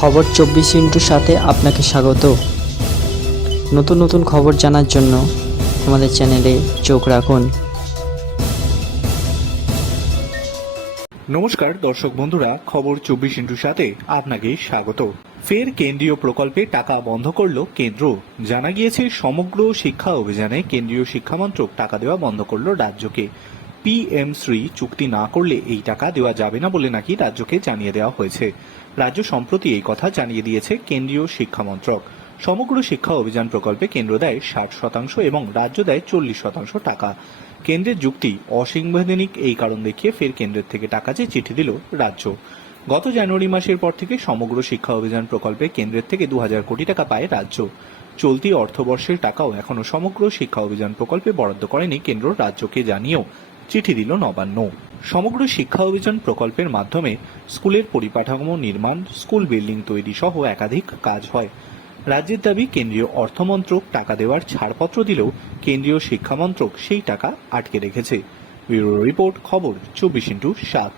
খবর চব্বিশ ইন্টুর সাথে আপনাকে স্বাগত। নতুন নতুন খবর জানার জন্য আমাদের চ্যানেলে চোখ রাখুন। নমস্কার দর্শক বন্ধুরা, খবর চব্বিশ ইন্টুর সাথে আপনাকে স্বাগত। ফের কেন্দ্রীয় প্রকল্পে টাকা বন্ধ করল কেন্দ্র। জানা গিয়েছে, সমগ্র শিক্ষা অভিযানে কেন্দ্রীয় শিক্ষামন্ত্রক টাকা দেওয়া বন্ধ করল রাজ্যকে। পিএম শ্রী চুক্তি না করলে এই টাকা দেওয়া যাবে না বলে নাকি রাজ্যকে জানিয়ে দেওয়া হয়েছে। রাজ্য সম্প্রতি এই কথা জানিয়ে দিয়েছে কেন্দ্রীয় শিক্ষামন্ত্রক সমগ্র শিক্ষা অভিযান প্রকল্পে কেন্দ্র দেয় ষাট শতাংশ এবং রাজ্য দেয় চল্লিশ শতাংশ টাকা। কেন্দ্রের যুক্তি অসাংবিধানিক এই কারণ দেখিয়ে ফের কেন্দ্রের থেকে টাকা চেয়ে চিঠি দিল রাজ্য। গত জানুয়ারি মাসের পর থেকে সমগ্র শিক্ষা অভিযান প্রকল্পে কেন্দ্রের থেকে দু হাজার কোটি টাকা পায় রাজ্য। চলতি অর্থবর্ষের টাকাও এখনও সমগ্র শিক্ষা অভিযান প্রকল্পে বরাদ্দ করেনি কেন্দ্র রাজ্যকে জানিয়েও। চিঠি দিল নবান্ন। সমগ্র শিক্ষা অভিযান প্রকল্পের মাধ্যমে স্কুলের পরিকাঠামো নির্মাণ, স্কুল বিল্ডিং তৈরি সহ একাধিক কাজ হয়। রাজ্যের দাবি, কেন্দ্রীয় অর্থমন্ত্রক টাকা দেওয়ার ছাড়পত্র দিলেও কেন্দ্রীয় শিক্ষামন্ত্রক সেই টাকা আটকে রেখেছে। ব্যুরো রিপোর্ট, খবর, চব্বিশ ইন্টু সাত।